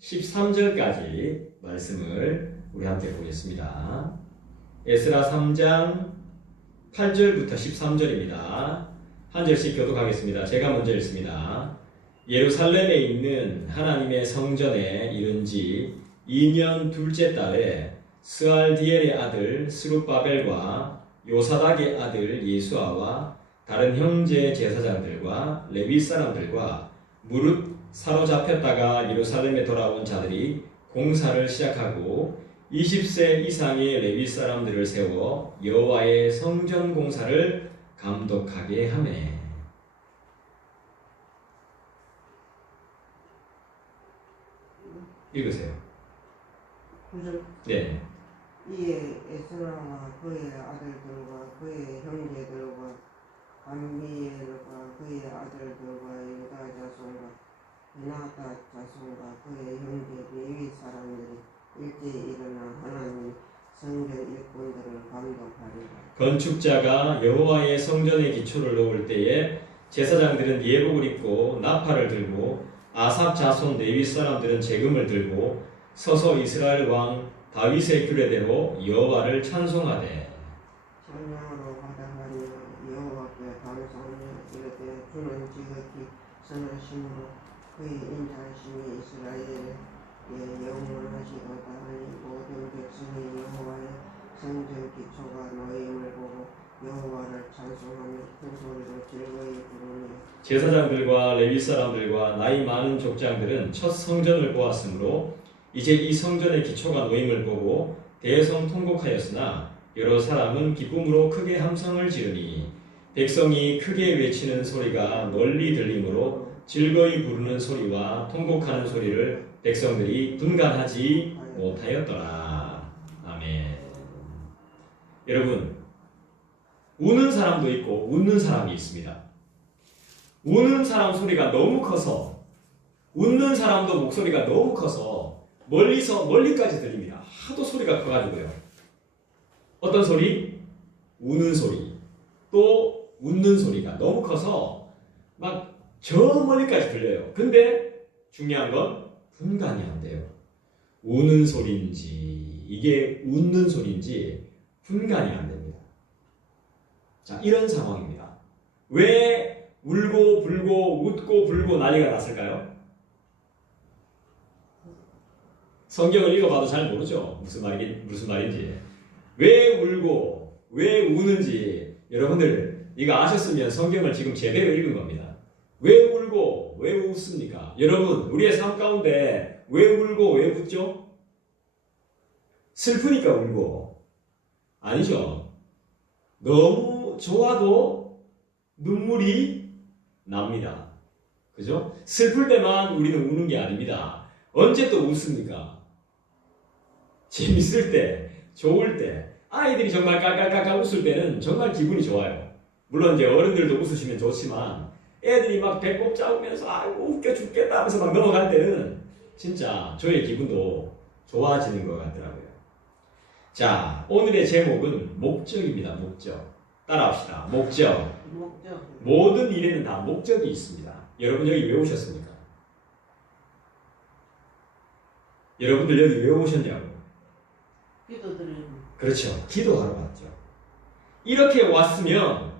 13절까지 말씀을 우리 함께 보겠습니다. 에스라 3장 8절부터 13절입니다. 한 절씩 교독하겠습니다. 제가 먼저 읽습니다. 예루살렘에 있는 하나님의 성전에 이른 지 2년 둘째 달에 스알디엘의 아들 스룹바벨과 요사닥의 아들 예수아와 다른 형제 제사장들과 레위 사람들과 무릇 사로잡혔다가 예루살렘에 돌아온 자들이 공사를 시작하고 20세 이상의 레위 사람들을 세워 여호와의 성전 공사를 감독하게 하매. 읽으세요. 9절. 네. 이에 에스라와 그의 아들들과 그의 형제들과 감미엘과 그의 아들들과 유다 자손과 베나다 자손과 그의 형제 레위 사람들이 일제히 일어나 하나님 성전 일꾼들을 감독하리라. 건축자가 여호와의 성전의 기초를 놓을 때에 제사장들은 예복을 입고 나팔을 들고 아삽 자손 레위 사람들은 재금을 들고 서서 이스라엘 왕 다윗의 규례대로 여호와를 찬송하되 찬양으로 받아가며 여호와께 감사하며 이르되 주는 지극히 선하심으로 그의 인자하심이 이스라엘의 영원하시도다 하니 모든 백성이 여호와의 성전 기초가 놓임을 보고 여호와를 찬송하며 큰 소리로 즐거이 부르며. 제사장들과 레위 사람들과 나이 많은 족장들은 첫 성전을 보았으므로 이제 이 성전의 기초가 놓임을 보고 대성통곡하였으나 여러 사람은 기쁨으로 크게 함성을 지르니 백성이 크게 외치는 소리가 널리 들리므로 즐거이 부르는 소리와 통곡하는 소리를 백성들이 분간하지 못하였더라. 아멘. 여러분, 우는 사람도 있고 웃는 사람이 있습니다. 우는 사람 소리가 너무 커서, 웃는 사람도 목소리가 너무 커서 멀리까지 들립니다. 하도 소리가 커가지고요. 어떤 소리? 우는 소리. 또 웃는 소리가 너무 커서 막 저 멀리까지 들려요. 근데 중요한 건 분간이 안 돼요. 우는 소리인지 이게 웃는 소리인지 분간이 안 됩니다. 자, 이런 상황입니다. 왜 울고 불고 웃고 불고 난리가 났을까요? 성경을 읽어봐도 잘 모르죠. 무슨 말인지. 왜 울고 왜 우는지 여러분들 이거 아셨으면 성경을 지금 제대로 읽은 겁니다. 왜 울고 왜 웃습니까? 여러분, 우리의 삶 가운데 왜 울고 왜 웃죠? 슬프니까 울고. 아니죠. 너무 좋아도 눈물이 납니다. 그죠? 슬플 때만 우리는 우는 게 아닙니다. 언제 또 웃습니까? 재밌을 때, 좋을 때, 아이들이 정말 깔깔깔깔 웃을 때는 정말 기분이 좋아요. 물론 이제 어른들도 웃으시면 좋지만 애들이 막 배꼽 짜우면서 아이고 웃겨 죽겠다 하면서 막 넘어갈 때는 진짜 저의 기분도 좋아지는 것 같더라고요. 자, 오늘의 제목은 목적입니다. 목적. 따라합시다. 목적. 모든 일에는 다 목적이 있습니다. 여러분 여기 왜 오셨습니까? 여러분들 여기 왜 오셨냐고? 기도드리는. 그렇죠. 기도하러 왔죠. 이렇게 왔으면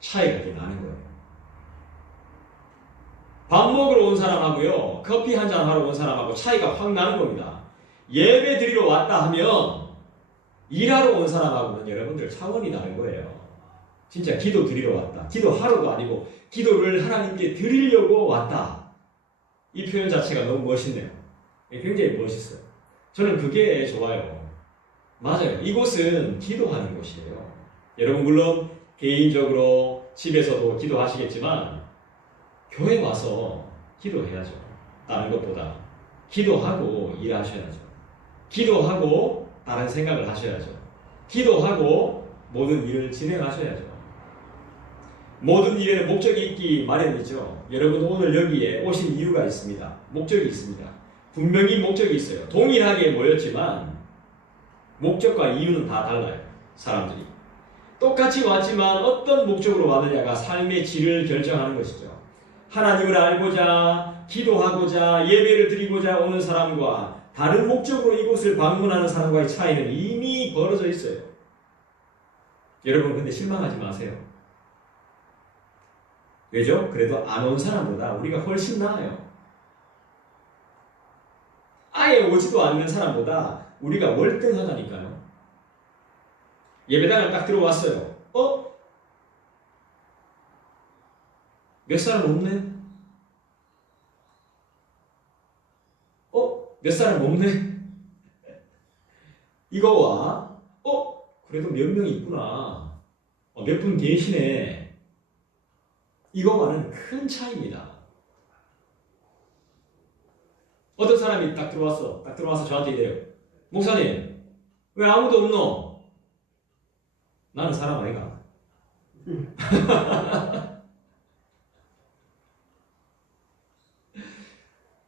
차이가 나는 거예요. 밥 먹으러 온 사람하고요, 커피 한잔 하러 온 사람하고 차이가 확 나는 겁니다. 예배 드리러 왔다 하면 일하러 온 사람하고는 여러분들 차원이 다른 거예요. 진짜 기도 드리러 왔다. 기도하러도 아니고 기도를 하나님께 드리려고 왔다. 이 표현 자체가 너무 멋있네요. 굉장히 멋있어요. 저는 그게 좋아요. 맞아요. 이곳은 기도하는 곳이에요. 여러분 물론 개인적으로 집에서도 기도하시겠지만 교회 와서 기도해야죠. 다른 것보다 기도하고 일하셔야죠. 기도하고 다른 생각을 하셔야죠. 기도하고 모든 일을 진행하셔야죠. 모든 일에는 목적이 있기 마련이죠. 여러분 오늘 여기에 오신 이유가 있습니다. 목적이 있습니다. 분명히 목적이 있어요. 동일하게 모였지만 목적과 이유는 다 달라요. 사람들이 똑같이 왔지만 어떤 목적으로 왔느냐가 삶의 질을 결정하는 것이죠. 하나님을 알고자, 기도하고자, 예배를 드리고자 오는 사람과 다른 목적으로 이곳을 방문하는 사람과의 차이는 이미 벌어져 있어요. 여러분, 근데 실망하지 마세요. 왜죠? 그래도 안 온 사람보다 우리가 훨씬 나아요. 아예 오지도 않는 사람보다 우리가 월등하다니까요. 예배당을 딱 들어왔어요. 몇 사람 없네? 몇 사람 없네? 이거와 그래도 몇 명이 있구나. 몇 분 계시네. 이거와는 큰 차이입니다. 어떤 사람이 딱 들어와서 저한테 이래요. 목사님, 왜 아무도 없노? 나는 사람 아이가.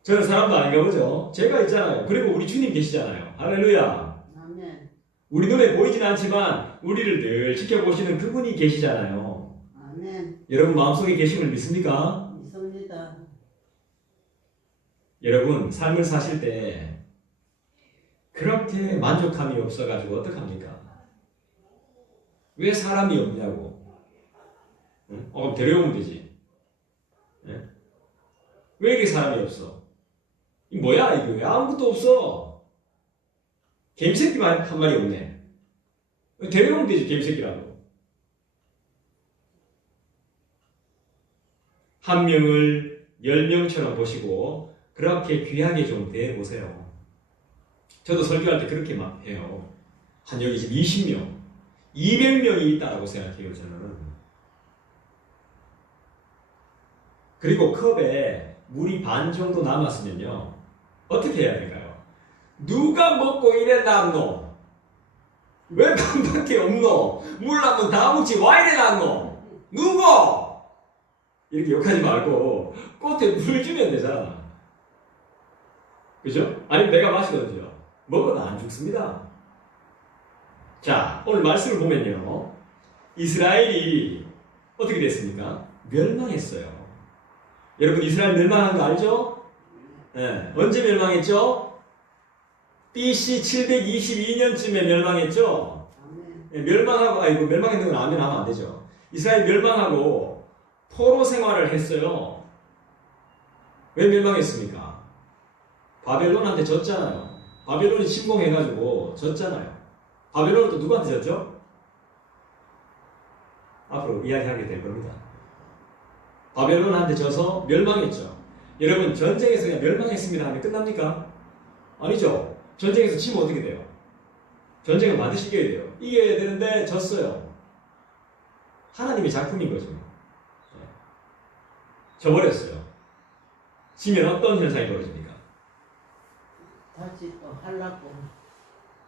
저는 사람도 아닌가 보죠. 제가 있잖아요. 그리고 우리 주님 계시잖아요. 할렐루야. 아멘. 우리 눈에 보이진 않지만 우리를 늘 지켜보시는 그분이 계시잖아요. 아멘. 여러분 마음속에 계심을 믿습니까? 믿습니다. 여러분 삶을 사실 때 그렇게 만족감이 없어가지고 어떡합니까? 왜 사람이 없냐고. 그럼 데려오면 되지. 왜 이렇게 사람이 없어? 이 뭐야 이게 왜 아무것도 없어? 개미새끼만 한 마리 없네. 데려오면 되지 개미새끼라도. 한 명을 10명처럼 보시고 그렇게 귀하게 좀 대해보세요. 저도 설교할 때 그렇게 막 해요. 한 여기 지금 20명, 200명이 있다고 생각해요 저는. 그리고 컵에 물이 반 정도 남았으면요 어떻게 해야 될까요? 누가 먹고 이래 놨노? 왜 반밖에 없노? 물 남으면 다 묻지 와 이래 놨노? 누구? 이렇게 욕하지 말고 꽃에 물 주면 되잖아. 그죠? 아니면 내가 마시던지요. 먹어도 안 죽습니다. 자, 오늘 말씀을 보면요. 이스라엘이 어떻게 됐습니까? 멸망했어요. 여러분 이스라엘 멸망한 거 알죠? 네. 언제 멸망했죠? BC 722년쯤에 멸망했죠? 네, 멸망하고, 멸망했는 건 아멘 하면 안 되죠. 이스라엘 멸망하고 포로 생활을 했어요. 왜 멸망했습니까? 바벨론한테 졌잖아요. 바벨론이 침공해가지고 졌잖아요. 바벨론은 또 누구한테 졌죠? 앞으로 이야기하게 될 겁니다. 바벨론한테 져서 멸망했죠. 여러분 전쟁에서 그냥 멸망했습니다 하면 끝납니까? 아니죠. 전쟁에서 치면 어떻게 돼요? 전쟁은 반드시 이겨야 돼요. 이겨야 되는데 졌어요. 하나님의 작품인 거죠. 져버렸어요. 지면 어떤 현상이 벌어집니까? 다시 또 하려고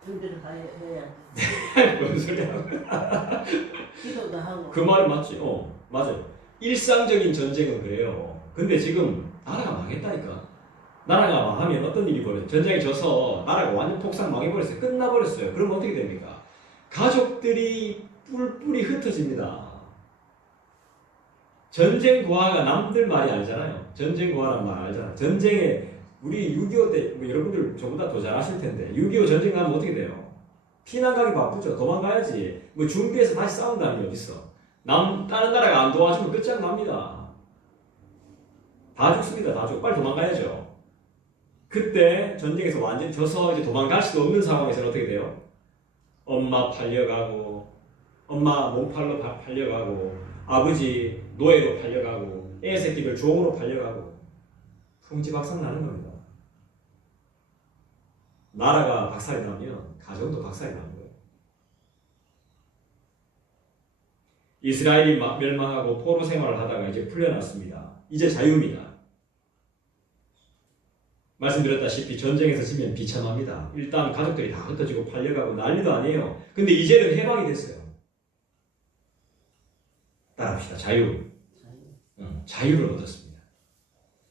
준비를 해야지. 뭔 소리야? 기도도 하고. 그 말이 맞지? 맞아요. 일상적인 전쟁은 그래요. 근데 지금 나라가 망했다니까. 나라가 망하면 어떤 일이 벌어져요? 전쟁에 져서 나라가 완전 폭삭 망해버렸어요. 끝나버렸어요. 그럼 어떻게 됩니까? 가족들이 뿔뿔이 흩어집니다. 전쟁 고아가 남들 말이 알잖아요. 전쟁 고아란 말 알잖아요. 전쟁에 우리 6.25 때 여러분들 저보다 더 잘 아실 텐데 6.25 전쟁 가면 어떻게 돼요? 피난 가기 바쁘죠. 도망가야지. 준비해서 다시 싸운다는 게 어딨어. 다른 나라가 안 도와주면 끝장납니다. 다 죽습니다. 다 죽고 빨리 도망가야죠. 그때 전쟁에서 완전히 져서 이제 도망갈 수도 없는 상황에서는 어떻게 돼요? 엄마 팔려가고, 엄마 몸팔로 팔려가고, 아버지 노예로 팔려가고, 애 새끼들 종으로 팔려가고, 풍지박산 나는 겁니다. 나라가 박살이 나면 가정도 박살이 나는 거예요. 이스라엘이 멸망하고 포로 생활을 하다가 이제 풀려났습니다. 이제 자유입니다. 말씀드렸다시피 전쟁에서 지면 비참합니다. 일단 가족들이 다 흩어지고 팔려가고 난리도 아니에요. 근데 이제는 해방이 됐어요. 따라합시다. 자유. 자유를 얻었습니다.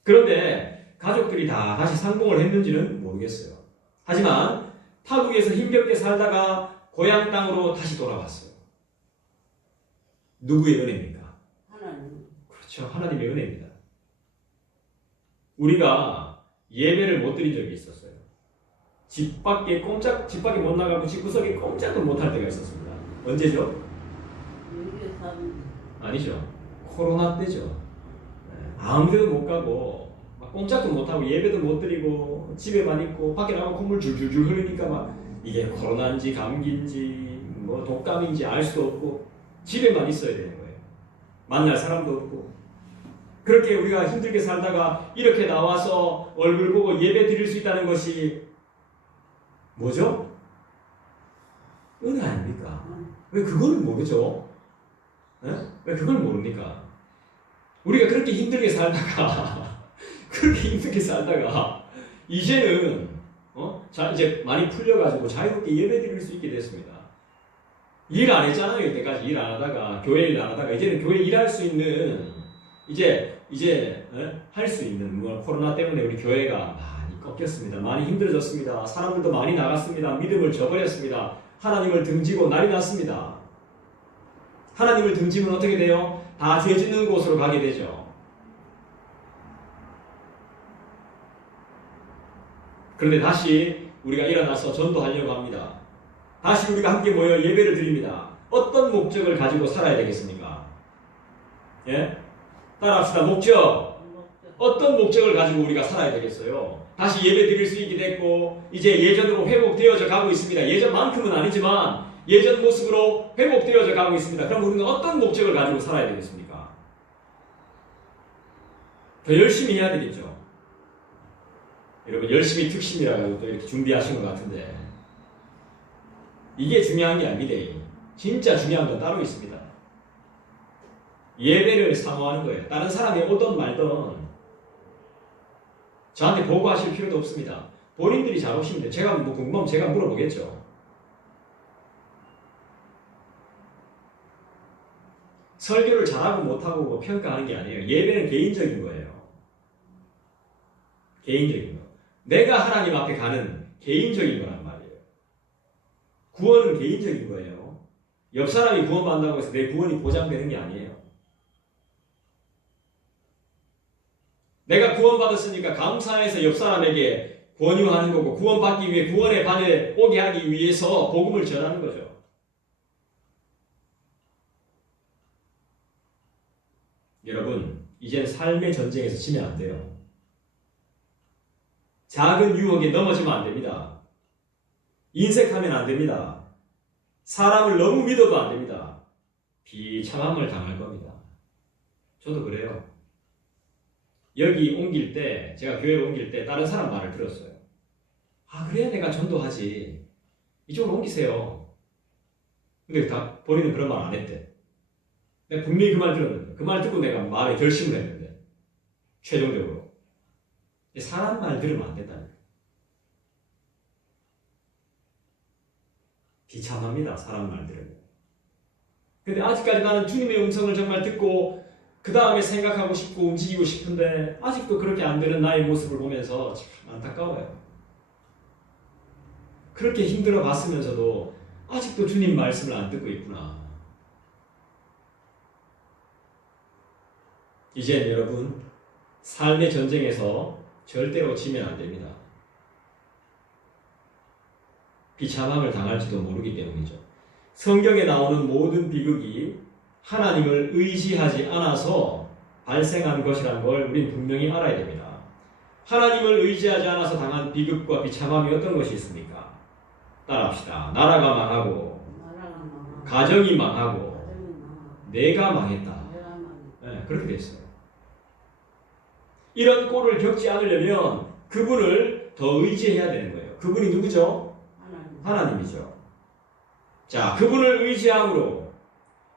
그런데 가족들이 다 다시 상봉을 했는지는 모르겠어요. 하지만 타국에서 힘겹게 살다가 고향 땅으로 다시 돌아왔어요. 누구의 은혜입니까? 하나님. 그렇죠. 하나님의 은혜입니다. 우리가 예배를 못 드린 적이 있었어요. 집 밖에 못 나가고 집구석에 꼼짝도 못할 때가 있었습니다. 언제죠? 여기에 사는 아니죠. 코로나 때죠. 네, 아무데도 못 가고 막 꼼짝도 못하고 예배도 못 드리고 집에만 있고 밖에 나가면 콧물 줄줄줄 흐르니까 막 이게 코로나인지 감기인지 뭐 독감인지 알 수도 없고 집에만 있어야 되는 거예요. 만날 사람도 없고. 그렇게 우리가 힘들게 살다가 이렇게 나와서 얼굴 보고 예배 드릴 수 있다는 것이 뭐죠? 은혜 아닙니까? 왜 그걸 모르죠? 네? 왜 그걸 모릅니까? 우리가 그렇게 힘들게 살다가 이제는 자 이제 많이 풀려가지고 자유롭게 예배 드릴 수 있게 됐습니다. 일 안 했잖아요. 이때까지 일 안 하다가 교회 일 안 하다가 이제는 교회 일할 수 있는 이제 할 수 있는 뭐 코로나 때문에 우리 교회가 많이 꺾였습니다. 많이 힘들어졌습니다. 사람들도 많이 나갔습니다. 믿음을 저버렸습니다. 하나님을 등지고 난리 났습니다. 하나님을 등지면 어떻게 돼요? 다 죄 짓는 곳으로 가게 되죠. 그런데 다시 우리가 일어나서 전도하려고 합니다. 다시 우리가 함께 모여 예배를 드립니다. 어떤 목적을 가지고 살아야 되겠습니까? 예? 따라합시다. 목적. 어떤 목적을 가지고 우리가 살아야 되겠어요? 다시 예배 드릴 수 있게 됐고 이제 예전으로 회복되어져 가고 있습니다. 예전만큼은 아니지만 예전 모습으로 회복되어져 가고 있습니다. 그럼 우리는 어떤 목적을 가지고 살아야 되겠습니까? 더 열심히 해야 되겠죠. 여러분 열심히 특심이라고 또 이렇게 준비하신 것 같은데 이게 중요한 게 아닙니다. 진짜 중요한 건 따로 있습니다. 예배를 사모하는 거예요. 다른 사람이 오든 말든 저한테 보고하실 필요도 없습니다. 본인들이 잘 오시면 돼요. 제가 뭐 궁금하면 제가 물어보겠죠. 설교를 잘하고 못하고 뭐 평가하는 게 아니에요. 예배는 개인적인 거예요. 개인적인 거. 내가 하나님 앞에 가는 개인적인 거란 말이에요. 구원은 개인적인 거예요. 옆 사람이 구원받는다고 해서 내 구원이 보장되는 게 아니에요. 내가 구원받았으니까 감사해서 옆 사람에게 권유하는 거고 구원받기 위해 구원의 반에 오게 하기 위해서 복음을 전하는 거죠. 여러분, 이젠 삶의 전쟁에서 지면 안 돼요. 작은 유혹에 넘어지면 안 됩니다. 인색하면 안 됩니다. 사람을 너무 믿어도 안 됩니다. 비참함을 당할 겁니다. 저도 그래요. 여기 옮길 때, 제가 교회를 옮길 때 다른 사람 말을 들었어요. 아, 그래야 내가 전도하지. 이쪽으로 옮기세요. 근데 본인은 그런 말 안 했대. 내가 분명히 그 말 들었는데, 그 말 듣고 내가 마음에 결심을 했는데, 최종적으로. 사람 말 들으면 안 된다는 거예요. 비참합니다, 사람 말 들으면. 근데 아직까지 나는 주님의 음성을 정말 듣고, 그 다음에 생각하고 싶고 움직이고 싶은데, 아직도 그렇게 안 되는 나의 모습을 보면서 참 안타까워요. 그렇게 힘들어 봤으면서도, 아직도 주님 말씀을 안 듣고 있구나. 이젠 여러분, 삶의 전쟁에서 절대로 지면 안 됩니다. 비참함을 당할지도 모르기 때문이죠. 성경에 나오는 모든 비극이 하나님을 의지하지 않아서 발생한 것이라는 걸 우린 분명히 알아야 됩니다. 하나님을 의지하지 않아서 당한 비극과 비참함이 어떤 것이 있습니까? 따라합시다. 나라가 망하고, 가정이 망하고, 내가 망했다. 네, 그렇게 됐어요. 이런 꼴을 겪지 않으려면 그분을 더 의지해야 되는 거예요. 그분이 누구죠? 하나님이죠. 자, 그분을 의지함으로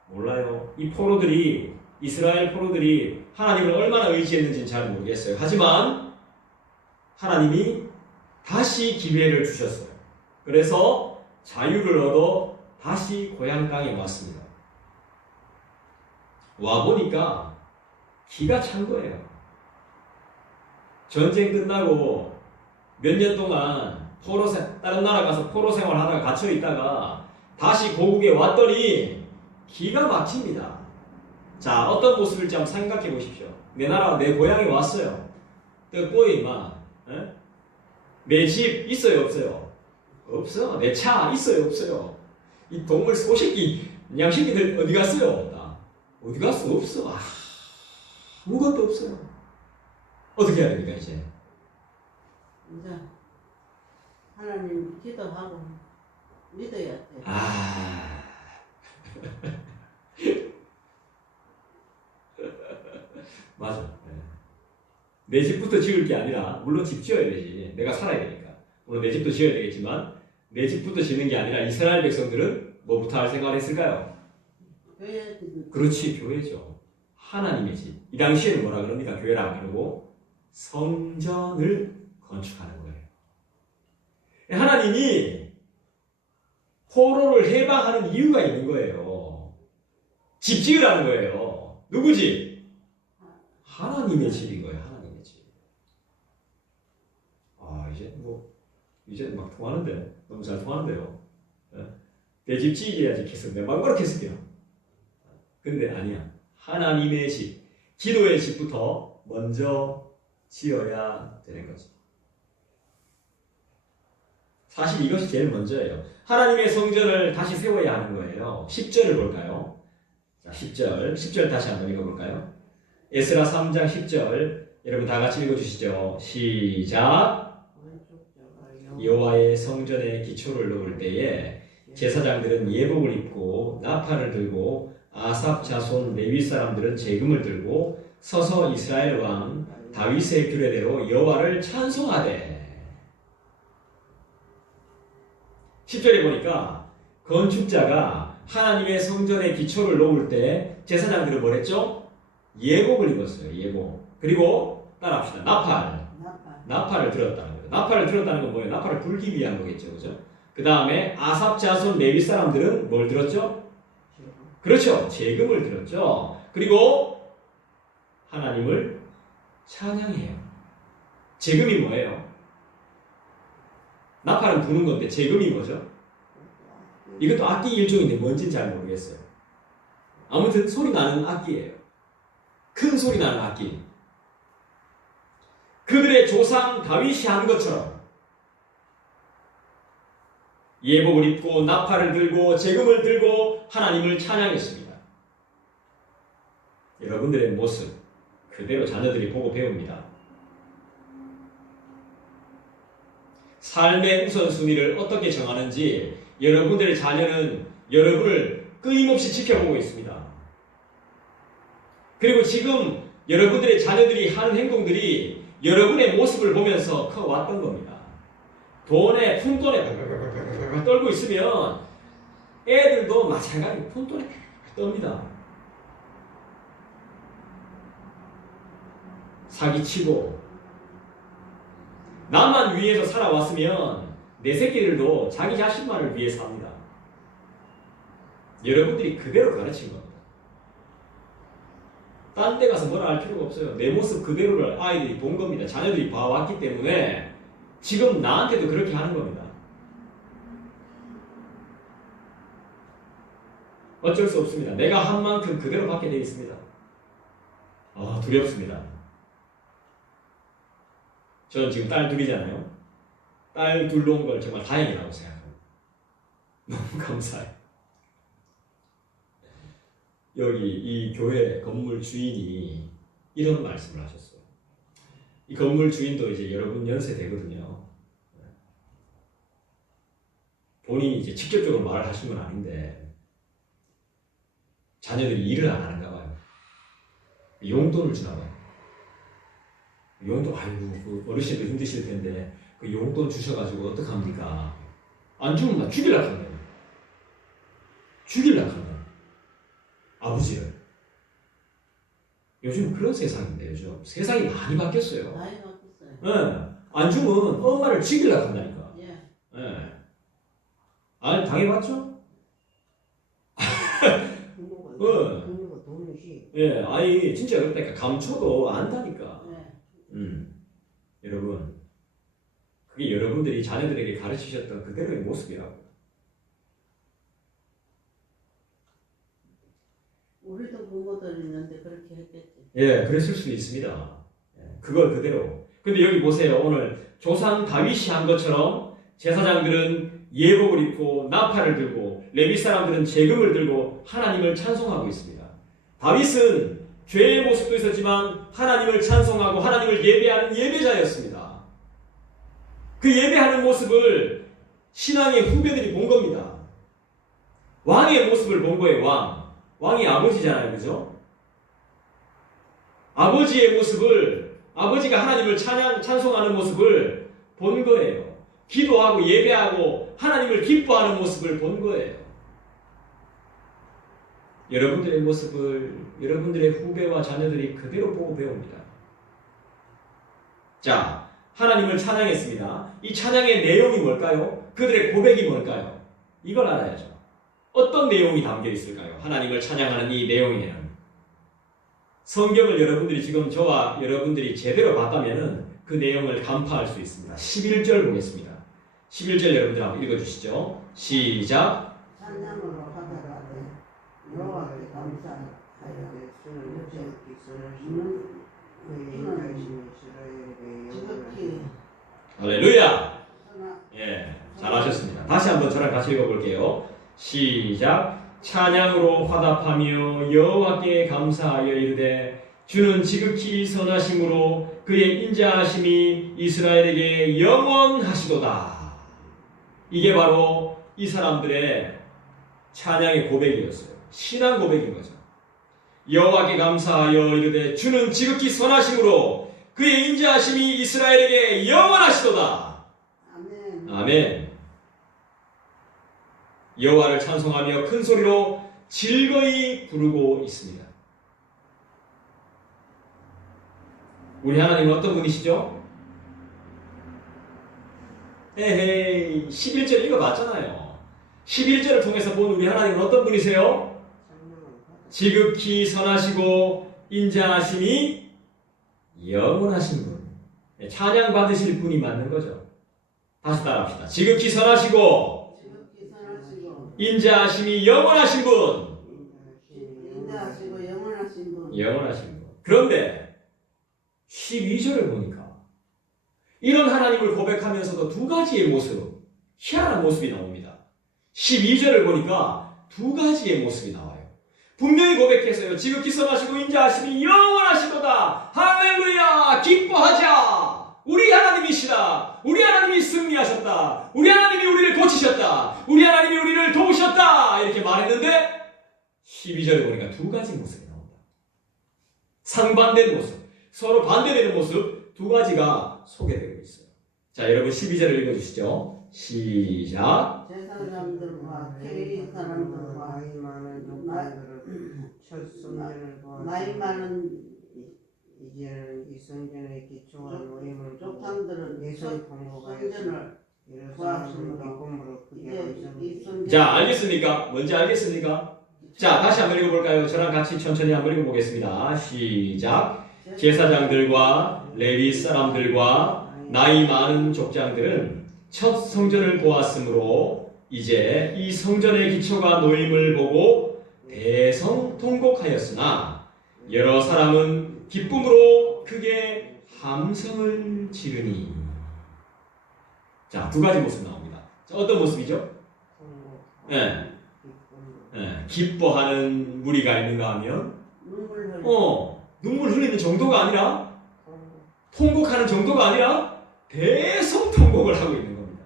몰라요. 이 포로들이 이스라엘 포로들이 하나님을 얼마나 의지했는지는 잘 모르겠어요. 하지만 하나님이 다시 기회를 주셨어요. 그래서 자유를 얻어 다시 고향 땅에 왔습니다. 와보니까 기가 찬 거예요. 전쟁 끝나고 몇 년 동안 다른 나라 가서 포로 생활하다가 갇혀 있다가 다시 고국에 왔더니 기가 막힙니다. 자, 어떤 모습일지 한번 생각해 보십시오. 내 나라, 내 고향에 왔어요. 떡보이 막 내 집 있어요 없어요? 없어. 내 차 있어요 없어요? 이 동물 소새끼 양새끼들 어디 갔어요? 나 어디 갔어? 없어. 아무것도 없어요. 어떻게 해야 됩니까 이제? 이제 하나님 기도하고 믿어야 돼. 맞아. 내 집부터 지을 게 아니라 물론 집 지어야 되지. 내가 살아야 되니까. 물론 내 집도 지어야 되겠지만 내 집부터 짓는 게 아니라 이스라엘 백성들은 뭐부터 할 생각을 했을까요? 교회 그렇지, 교회죠. 하나님의 집. 이 당시에는 뭐라 그럽니까? 교회라 안 그러고 성전을 건축하는 거예요. 하나님이 포로를 해방하는 이유가 있는 거예요. 집 지으라는 거예요. 누구 집? 하나님의 집인 거예요. 하나님의 집. 이제 막 통하는데 너무 잘 통하는데요. 내 집 지게 해야지 계속 내 막 그렇게 했을게요. 근데 아니야. 하나님의 집, 기도의 집부터 먼저 지어야 되는 거지. 사실 이것이 제일 먼저예요. 하나님의 성전을 다시 세워야 하는 거예요. 10절을 볼까요? 자, 10절 다시 한번 읽어볼까요? 에스라 3장 10절 여러분 다 같이 읽어주시죠. 시작. 여호와의 성전의 기초를 놓을 때에 제사장들은 예복을 입고 나팔을 들고 아삽 자손 레위 사람들은 재금을 들고 서서 이스라엘 왕 다윗의 규례대로 여호와를 찬송하되. 10절에 보니까 건축자가 하나님의 성전의 기초를 놓을 때 제사장들은 뭐랬죠? 예복을 입었어요. 예복. 그리고 따라합시다. 나팔을 들었다는 거예요. 나팔을 들었다는 건 뭐예요? 나팔을 불기 위한 거겠죠. 그죠? 그 다음에 아삽 자손 레위 사람들은 뭘 들었죠? 그렇죠. 재금을 들었죠. 그리고 하나님을 찬양해요. 재금이 뭐예요? 나팔은 부는 건데 재금이 뭐죠? 이것도 악기 일종인데 뭔지는 잘 모르겠어요. 아무튼 소리 나는 악기예요. 큰 소리 나는 악기. 그들의 조상 다윗이 한 것처럼 예복을 입고 나팔을 들고 재금을 들고 하나님을 찬양했습니다. 여러분들의 모습 그대로 자녀들이 보고 배웁니다. 삶의 우선순위를 어떻게 정하는지 여러분들의 자녀는 여러분을 끊임없이 지켜보고 있습니다. 그리고 지금 여러분들의 자녀들이 하는 행동들이 여러분의 모습을 보면서 커왔던 겁니다. 푼돈에 떨고 있으면 애들도 마찬가지로 푼돈에 떱니다. 사기치고 나만 위해서 살아왔으면 내 새끼들도 자기 자신만을 위해 삽니다. 여러분들이 그대로 가르친 겁니다. 딴 데 가서 뭐라 할 필요가 없어요. 내 모습 그대로를 아이들이 본 겁니다. 자녀들이 봐왔기 때문에 지금 나한테도 그렇게 하는 겁니다. 어쩔 수 없습니다. 내가 한 만큼 그대로 받게 되어 있습니다. 두렵습니다. 저는 지금 딸 둘이잖아요. 딸 둘 놓은 걸 정말 다행이라고 생각합니다. 너무 감사해요. 여기 이 교회 건물 주인이 이런 말씀을 하셨어요. 이 건물 주인도 이제 여러분 연세 되거든요. 본인이 이제 직접적으로 말을 하신 건 아닌데 자녀들이 일을 안 하는가 봐요. 용돈을 주나 봐요. 용돈, 그 어르신도 힘드실 텐데 그 용돈 주셔가지고 어떡합니까? 안 주면 막 죽일라 한대요. 죽일라 한대요. 아버지를. 요즘 그런 세상인데 요즘 세상이 많이 바뀌었어요. 많이 바뀌었어요. 네. 안 주면 엄마를 죽일라 한다니까. 예. 네. 당해봤죠? 예, 아니 진짜 그렇다니까 감춰도 안다니까. 네. 여러분, 그게 여러분들이 자녀들에게 가르치셨던 그대로의 모습이라고. 우리도 부모들 있는데 그렇게 했겠지. 예, 그랬을 수도 있습니다. 예, 그걸 그대로. 근데 여기 보세요. 오늘 조상 다윗이 한 것처럼 제사장들은 예복을 입고 나팔을 들고 레위 사람들은 재금을 들고 하나님을 찬송하고 있습니다. 다윗은 죄의 모습도 있었지만 하나님을 찬송하고 하나님을 예배하는 예배자였습니다. 그 예배하는 모습을 신앙의 후배들이 본 겁니다. 왕의 모습을 본 거예요. 왕이 아버지잖아요. 그죠? 아버지의 모습을, 아버지가 하나님을 찬송하는 모습을 본 거예요. 기도하고 예배하고 하나님을 기뻐하는 모습을 본 거예요. 여러분들의 모습을 여러분들의 후배와 자녀들이 그대로 보고 배웁니다. 자, 하나님을 찬양했습니다. 이 찬양의 내용이 뭘까요? 그들의 고백이 뭘까요? 이걸 알아야죠. 어떤 내용이 담겨 있을까요? 하나님을 찬양하는 이 내용에는. 성경을 여러분들이 지금 저와 여러분들이 제대로 봤다면 그 내용을 간파할 수 있습니다. 11절 보겠습니다. 11절 여러분들 한번 읽어주시죠. 시작. 찬양으로 하다가되 여호와께 감사하여 지극히 할렐루야. 선하 예, 잘하셨습니다. 다시 한번 저랑 같이 읽어볼게요. 시작. 찬양으로 화답하며 여호와께 감사하여 이르되 주는 지극히 선하심으로 그의 인자하심이 이스라엘에게 영원하시도다. 이게 바로 이 사람들의 찬양의 고백이었어요. 신앙 고백인 거죠. 여호와께 감사하여 이르되 주는 지극히 선하심으로 그의 인자하심이 이스라엘에게 영원하시도다. 아멘. 아멘. 여호와를 찬송하며 큰 소리로 즐거이 부르고 있습니다. 우리 하나님은 어떤 분이시죠? 에헤이, 11절 읽어봤잖아요. 11절을 통해서 본 우리 하나님은 어떤 분이세요? 지극히 선하시고 인자하심이 영원하신 분. 찬양 받으실 분이 맞는 거죠. 다시 따라합시다. 지극히 선하시고 인자하심이 영원하신 분. 인자하시고 영원하신 분. 영원하신 분. 그런데 12절을 보니까 이런 하나님을 고백하면서도 두 가지의 모습, 희한한 모습이 나옵니다. 12절을 보니까 두 가지의 모습이 나와요. 분명히 고백해서요. 지극히 선하시고 인자하심이 영원하시도다. 할렐루야. 기뻐하자. 우리 하나님이시다. 우리 하나님이 승리하셨다. 우리 하나님이 우리를 고치셨다. 우리 하나님이 우리를 도우셨다. 이렇게 말했는데 12절에 보니까 두 가지 모습이 나온다. 상반된 모습, 서로 반대되는 모습 두 가지가 소개되고 있어요. 자, 여러분 12절을 읽어주시죠. 시작. 제사장들과 레위 사람들과 나이 많은 이제는 이 성전의 기초와 모임을 족장들은 예수의 첫 통로가 성전을 예루살렘 기쁨으로 크게 이제 이 감사합니다. 성전 자, 알겠습니까? 뭔지 알겠습니까? 자, 다시 한번 읽어볼까요? 저랑 같이 천천히 한번 읽어보겠습니다. 시작. 제사장들과 레위 사람들과 나이 많은 족장들은 첫 성전을 보았으므로 이제 이 성전의 기초가 놓임을 보고 대성통곡하였으나 여러 사람은 기쁨으로 크게 함성을 지르니. 자, 두 가지 모습 나옵니다. 자, 어떤 모습이죠? 네. 기뻐하는 무리가 있는가 하면 눈물 흘리는 정도가 아니라 통곡하는 정도가 아니라 대성통곡을 하고 있는 겁니다.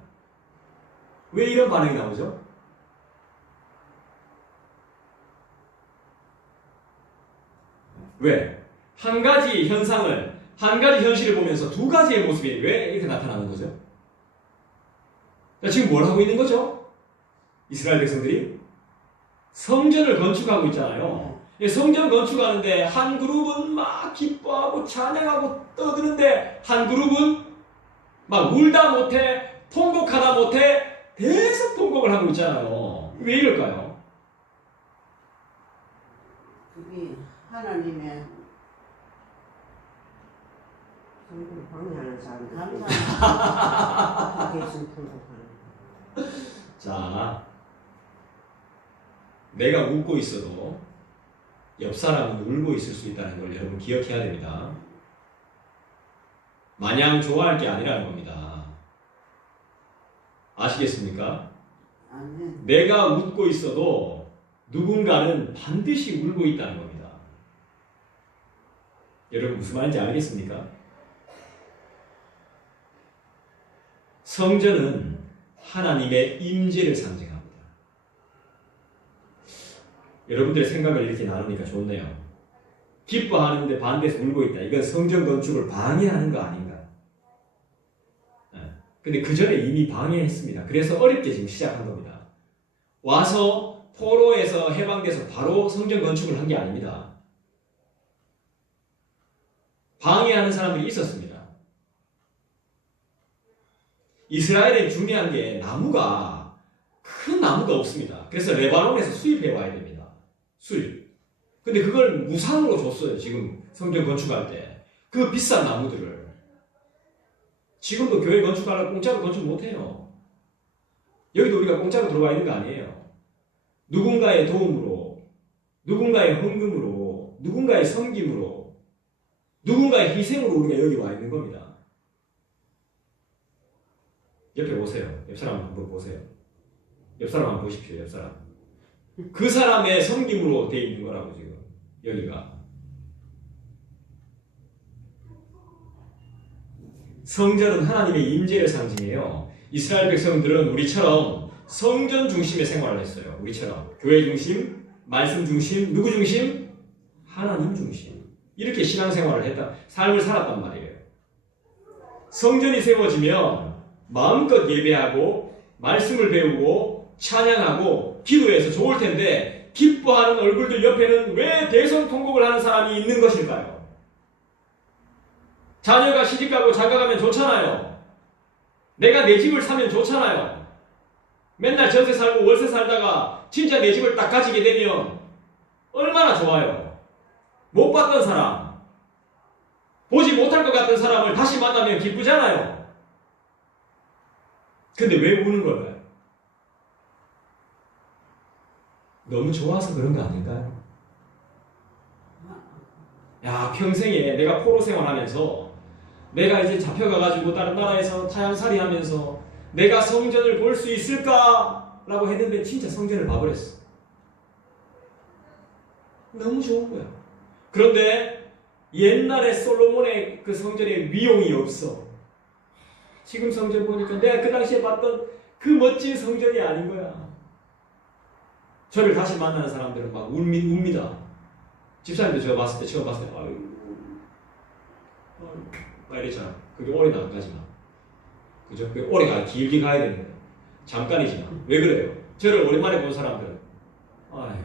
왜 이런 반응이 나오죠? 왜? 한 가지 현상을, 한 가지 현실을 보면서 두 가지의 모습이 왜 이렇게 나타나는 거죠? 자, 지금 뭘 하고 있는 거죠? 이스라엘 백성들이 성전을 건축하고 있잖아요. 성전 건축하는데 한 그룹은 막 기뻐하고 찬양하고 떠드는데 한 그룹은 막 울다 못해, 통곡하다 못해 계속 통곡을 하고 있잖아요. 왜 이럴까요? 그게 하나님의 성전 방해하는 사람들 감사합니다. 계신 통곡하는 자, 내가 웃고 있어도 옆 사람은 울고 있을 수 있다는 걸 여러분 기억해야 됩니다. 마냥 좋아할 게 아니라는 겁니다. 아시겠습니까? 아멘. 내가 웃고 있어도 누군가는 반드시 울고 있다는 겁니다. 여러분 무슨 말인지 알겠습니까? 성전은 하나님의 임재를 상징합니다. 여러분들의 생각을 이렇게 나누니까 좋네요. 기뻐하는데 반대에서 울고 있다. 이건 성전 건축을 방해하는 거 아닌가? 근데 그 전에 이미 방해했습니다. 그래서 어렵게 지금 시작한 겁니다. 와서 포로에서 해방돼서 바로 성전 건축을 한 게 아닙니다. 방해하는 사람들이 있었습니다. 이스라엘에 중요한 게 나무가 큰 나무가 없습니다. 그래서 레바논에서 수입해 와야 됩니다. 수입. 근데 그걸 무상으로 줬어요. 지금 성전 건축할 때. 그 비싼 나무들을. 지금도 교회 건축하려고 공짜로 건축 못해요. 여기도 우리가 공짜로 들어와 있는 거 아니에요. 누군가의 도움으로, 누군가의 헌금으로, 누군가의 섬김으로, 누군가의 희생으로 우리가 여기 와 있는 겁니다. 옆에 보세요. 옆 사람 한번 보세요. 옆 사람 한번 보십시오. 옆 사람. 그 사람의 섬김으로 돼 있는 거라고 지금 여기가. 성전은 하나님의 임재를 상징해요. 이스라엘 백성들은 우리처럼 성전 중심의 생활을 했어요. 우리처럼 교회 중심, 말씀 중심, 누구 중심? 하나님 중심. 이렇게 신앙생활을 했다. 삶을 살았단 말이에요. 성전이 세워지면 마음껏 예배하고 말씀을 배우고 찬양하고 기도해서 좋을 텐데 기뻐하는 얼굴들 옆에는 왜 대성통곡을 하는 사람이 있는 것일까요? 자녀가 시집가고 장가가면 좋잖아요. 내가 내 집을 사면 좋잖아요. 맨날 전세 살고 월세 살다가 진짜 내 집을 딱 가지게 되면 얼마나 좋아요. 못 봤던 사람, 보지 못할 것 같은 사람을 다시 만나면 기쁘잖아요. 근데 왜 우는 걸까요? 너무 좋아서 그런 거 아닐까요? 야, 평생에 내가 포로 생활하면서 내가 이제 잡혀가가지고 다른 나라에서 타향살이 하면서 내가 성전을 볼 수 있을까? 라고 했는데 진짜 성전을 봐버렸어. 너무 좋은 거야. 그런데 옛날에 솔로몬의 그 성전에 위용이 없어. 지금 성전 보니까 내가 그 당시에 봤던 그 멋진 성전이 아닌 거야. 저를 다시 만나는 사람들은 막 웁니다. 집사님도 저 봤을 때, 처음 봤을 때, 아유, 막 이랬잖아. 그게 오래 안 가지만. 그죠? 그게 오래 길게 가야 되는 거예요. 잠깐이지만. 왜 그래요? 저를 오랜만에 본 사람들은, 아유,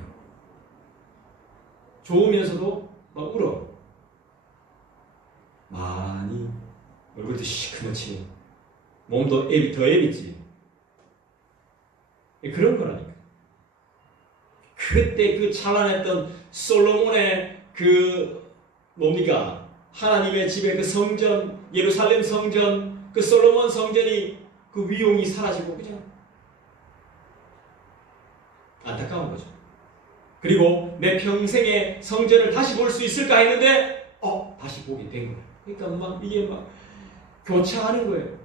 좋으면서도 막 울어. 많이, 얼굴도 시커멓지. 몸도 더 애비지. 그런 거라니까. 그때 그 찬란했던 솔로몬의 그 뭡니까? 하나님의 집의 그 성전, 예루살렘 성전, 그 솔로몬 성전이 그 위용이 사라지고 그냥 안타까운 거죠. 그리고 내 평생에 성전을 다시 볼 수 있을까 했는데 다시 보게 된 거예요. 그러니까 막 이게 막 교차하는 거예요.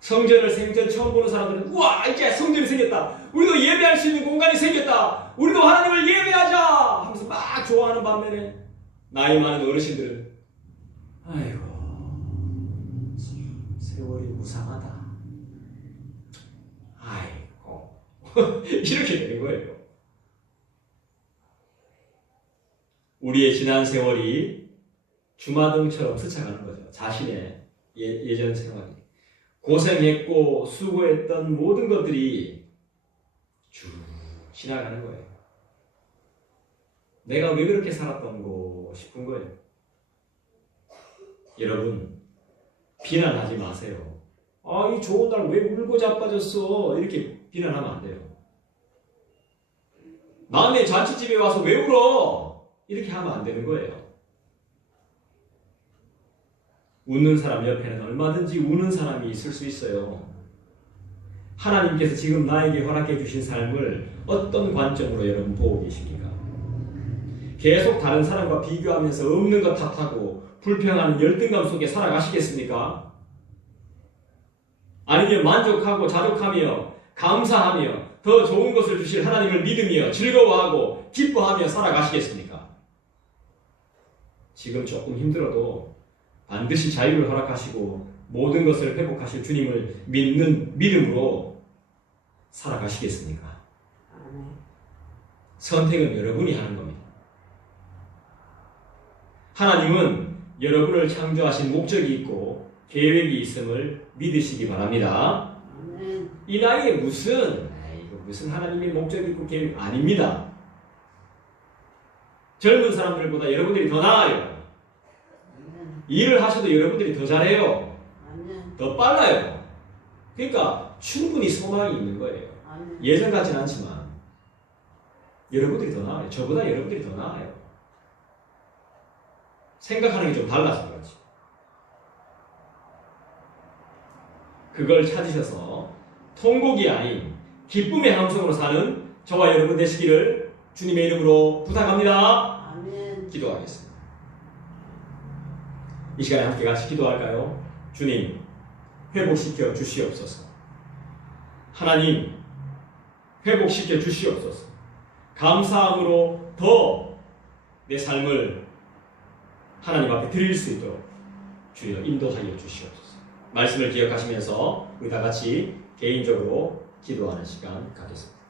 성전을 생전 처음 보는 사람들은 우와 이제 성전이 생겼다. 우리도 예배할 수 있는 공간이 생겼다. 우리도 하나님을 예배하자 하면서 막 좋아하는 반면에 나이 많은 어르신들은 아이고 세월이 무상하다. 아이고 이렇게 되는 거예요. 우리의 지난 세월이 주마등처럼 스쳐가는 거죠. 자신의 예전 생활이. 고생했고 수고했던 모든 것들이 쭉 지나가는 거예요. 내가 왜 그렇게 살았던 거 싶은 거예요. 여러분 비난하지 마세요. 이 좋은 날 왜 울고 자빠졌어 이렇게 비난하면 안 돼요. 남의 잔치집에 와서 왜 울어 이렇게 하면 안 되는 거예요. 웃는 사람 옆에는 얼마든지 우는 사람이 있을 수 있어요. 하나님께서 지금 나에게 허락해 주신 삶을 어떤 관점으로 여러분 보고 계십니까? 계속 다른 사람과 비교하면서 없는 것 탓하고 불평하는 열등감 속에 살아가시겠습니까? 아니면 만족하고 자족하며 감사하며 더 좋은 것을 주실 하나님을 믿으며 즐거워하고 기뻐하며 살아가시겠습니까? 지금 조금 힘들어도 반드시 자유를 허락하시고 모든 것을 회복하실 주님을 믿는 믿음으로 살아가시겠습니까? 아멘. 선택은 여러분이 하는 겁니다. 하나님은 여러분을 창조하신 목적이 있고 계획이 있음을 믿으시기 바랍니다. 아멘. 이 나이에 무슨 하나님의 목적이 있고 계획 아닙니다. 젊은 사람들보다 여러분들이 더 나아요. 아멘. 일을 하셔도 여러분들이 더 잘해요. 아멘. 더 빨라요. 그러니까 충분히 소망이 있는 거예요. 아멘. 예전 같지는 않지만 여러분들이 더 나아요. 저보다 여러분들이 더 나아요. 생각하는 게 좀 달라서 그렇지. 그걸 찾으셔서 통곡이 아닌 기쁨의 함성으로 사는 저와 여러분 되시기를 주님의 이름으로 부탁합니다. 아멘. 기도하겠습니다. 이 시간에 함께 같이 기도할까요? 주님, 회복시켜 주시옵소서. 하나님, 회복시켜 주시옵소서. 감사함으로 더 내 삶을 하나님 앞에 드릴 수 있도록 주여 인도하여 주시옵소서. 말씀을 기억하시면서 우리 다 같이 개인적으로 기도하는 시간 갖겠습니다.